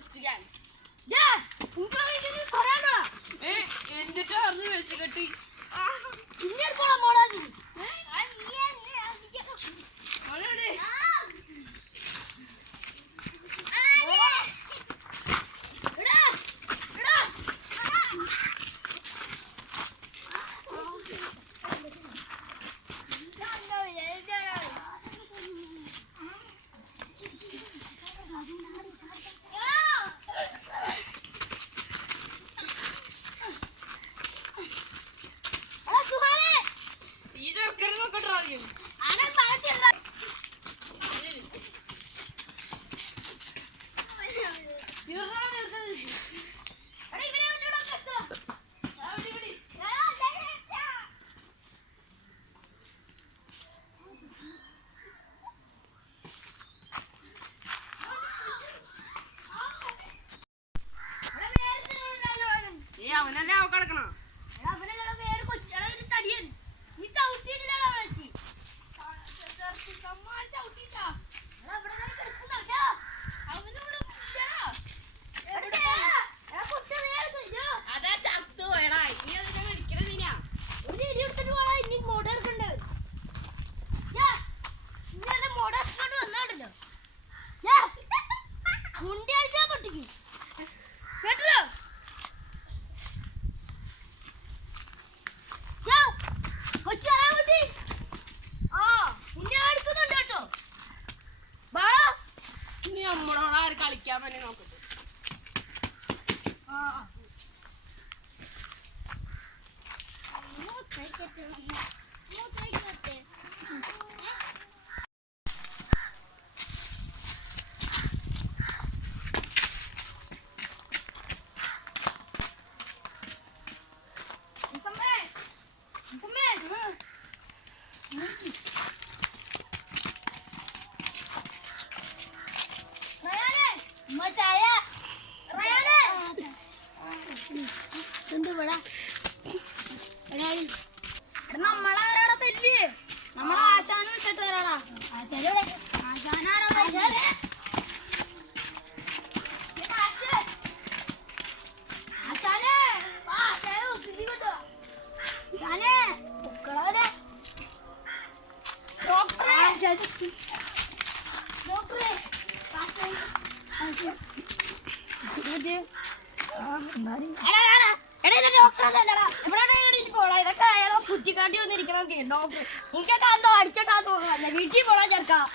കൊച്ചുകാൻ എന്നിട്ട് അത് വെച്ച് കെട്ടി അവനല്ലേ അവ കിടക്കണം തടിയൻ നീ ചവിട്ടിയിട്ടില്ല അതാ ചത്തു പോയടാ ഇനി അതിനെ മേടിക്കണ ഒരു ഇടി എടുത്തിട്ട് പോടാ ഇനി മോഡർക്കുണ്ട് മോഡർക്കോട്ട് വന്നാണ്ടല്ലോ മുണ്ടി അടിച്ചാ പൊട്ടിക്കും കേട്ടോ കൊച്ചുകുട്ടി ആ മുന്നേ അടുക്കുന്നുണ്ട് കേട്ടോ ബാളാ ഇനി നമ്മളോട് ആര് കളിക്കാൻ വേണ്ടി നോക്കട്ടെ നമ്മളാരാടാ തല്ലി നമ്മളെ ആശാനം വിട്ടിട്ട് വരാടാ ആശാനാരാടാ കുറ്റിക്കാട്ടി വന്നിരിക്കണം ഡോക്ടർ എനിക്കൊക്കെ എന്തോ അടിച്ചിട്ടാ തോന്നുന്നു വീട്ടിൽ പോണോ ചേർക്കാം